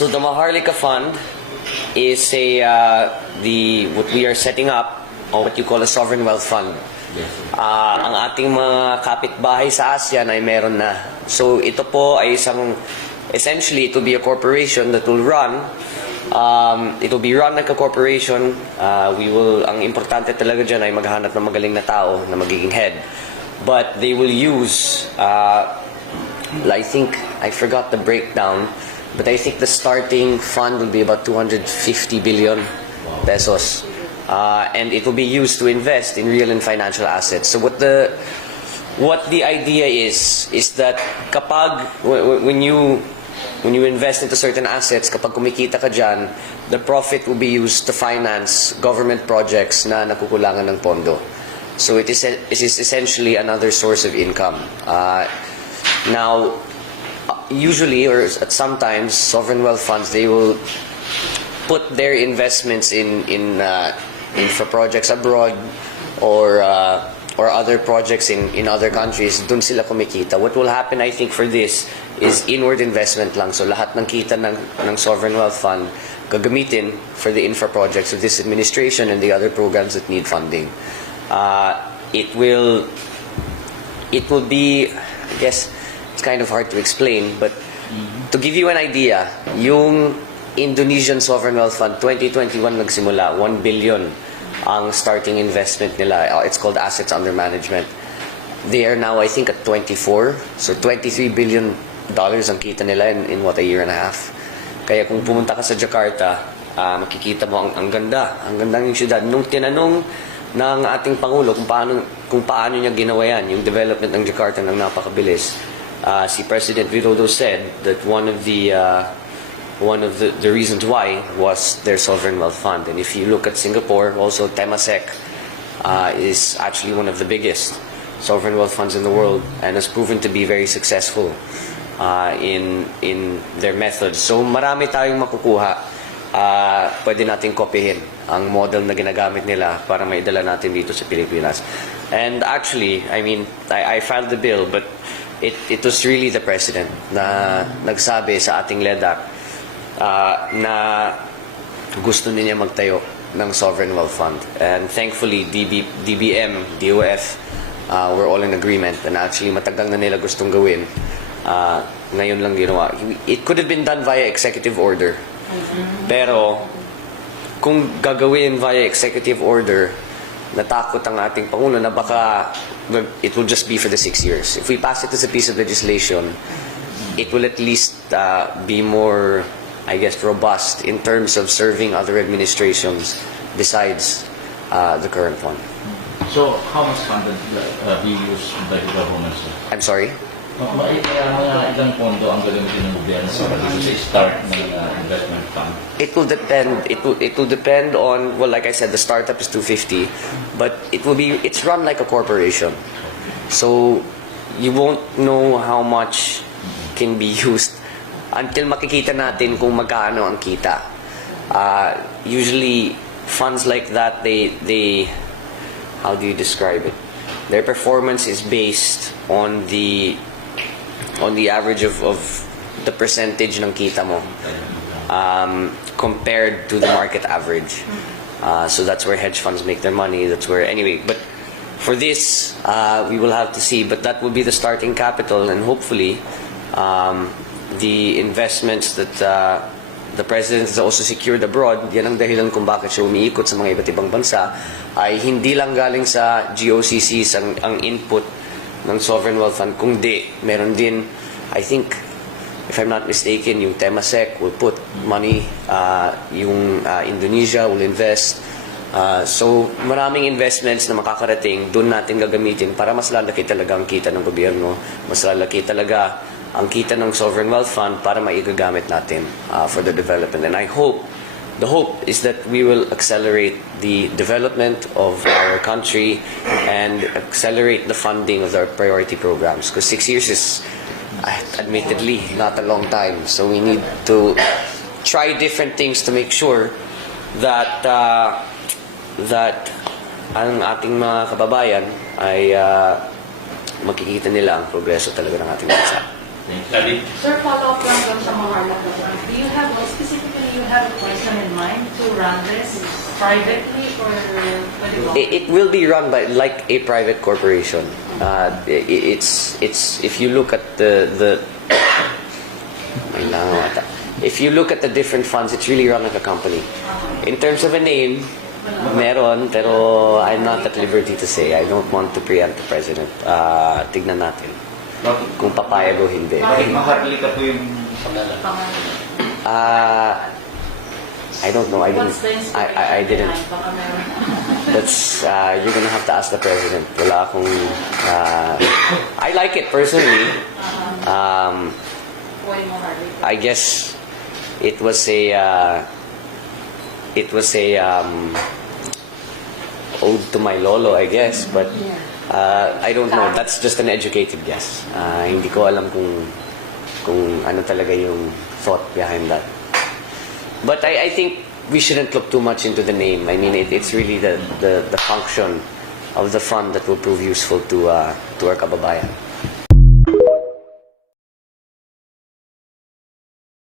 So the Maharlika Fund is what we are setting up, or what you call a sovereign wealth fund. Ang ating mga kapitbahay sa ASEAN ay meron na. So ito po ay essentially it will be a corporation that will run. It will be run like a corporation. Ang importante talaga dyan ay maghanap ng magaling na tao na magiging head. But they will use, I think, I forgot the breakdown, but I think the starting fund will be about 250 billion pesos. And it will be used to invest in real and financial assets. So what the idea is that kapag when you invest into certain assets, kapag kumikita ka dyan, the profit will be used to finance government projects na nakukulangan ng pondo. So it is essentially another source of income. Now, usually or at sometimes, sovereign wealth funds, they will put their investments in infra projects abroad or other projects in other countries. Dun sila kumikita. What will happen, I think, for this is inward investment lang. So lahat ng kita ng sovereign wealth fund gagamitin for the infra projects of this administration and the other programs that need funding. It will be, I guess, it's kind of hard to explain, but to give you an idea, yung Indonesian Sovereign Wealth Fund 2021 nagsimula, 1 billion ang starting investment nila. It's called assets under management. They are now, I think, at 24. So $23 billion ang kita nila in what, a year and a half. Kaya kung pumunta ka sa Jakarta, makikita mo ang ganda. Ang ganda ng syudad. Nung tinanong ng ating Pangulo kung paano niya ginawa yan, yung development ng Jakarta ng napakabilis, si President Widodo said that one of the reasons why was their sovereign wealth fund. And if you look at Singapore, also Temasek is actually one of the biggest sovereign wealth funds in the world and has proven to be very successful in their methods. So marami tayong makukuha. Pwede nating kopyahin ang model na ginagamit nila para maidala natin dito sa Pilipinas. And actually, I mean, I filed the bill, but it was really the President na nagsabi sa ating LEDAC na gusto niya magtayo ng Sovereign Wealth Fund. And thankfully, DBM, DOF, we're all in agreement. And actually, matagal na nila gustong gawin. Ngayon lang ginawa. It could have been done via executive order. Pero, kung gagawin via executive order, natakot ang ating Pangulo na baka it will just be for the 6 years. If we pass it as a piece of legislation, it will at least be more, I guess, robust in terms of serving other administrations besides the current one. So, how much fund be used by the government, sir? I'm sorry? Ilang pondo ang gagamitin ng gobyerno sa start ng investment fund? It will depend. It will depend on, well, like I said, the startup is 250, but it's run like a corporation. So you won't know how much can be used until makikita natin kung magkano ang kita. Usually funds like that, they how do you describe it? Their performance is based on the average of the percentage ng kita mo compared to the market average. So that's where hedge funds make their money. That's where, anyway, but for this, we will have to see. But that will be the starting capital, and hopefully the investments that the President has also secured abroad, yan ang dahilan kung bakit siya umiikot sa mga iba't ibang bansa, ay hindi lang galing sa GOCCs ang input ng Sovereign Wealth Fund, kundi meron din, I think, if I'm not mistaken, yung Temasek will put money, yung Indonesia will invest. So maraming investments na makakarating, doon natin gagamitin para mas lalaki talaga ang kita ng gobyerno, mas lalaki talaga ang kita ng Sovereign Wealth Fund para maigagamit natin for the development. And the hope is that we will accelerate the development of our country and accelerate the funding of our priority programs. Because 6 years is, admittedly, not a long time. So we need to try different things to make sure that ang ating mga kababayan ay makikita nila ang progreso talaga ng ating bansa. Sir, follow up lang sa Maharlika. Do you have have a person in mind to run this privately or what do you want? It will be run by like a private corporation. It's if you look at if you look at the different funds, it's really run like a company. In terms of a name, meron, pero I'm not at liberty to say. I don't want to preempt the president. Tignan natin kung papayag o hindi. Bakit Maharlika po yung pangalan? I don't know. I didn't. What's the inspiration I didn't. behind? Baka meron. That's you're gonna have to ask the president. Wala akong. I like it personally. Why Maharlika? I guess it was a ode to my lolo, I guess, but I don't know. That's just an educated guess. Hindi ko alam kung ano talaga yung thought behind that. But I think we shouldn't look too much into the name. I mean, it's really the function of the fund that will prove useful to our kababayan.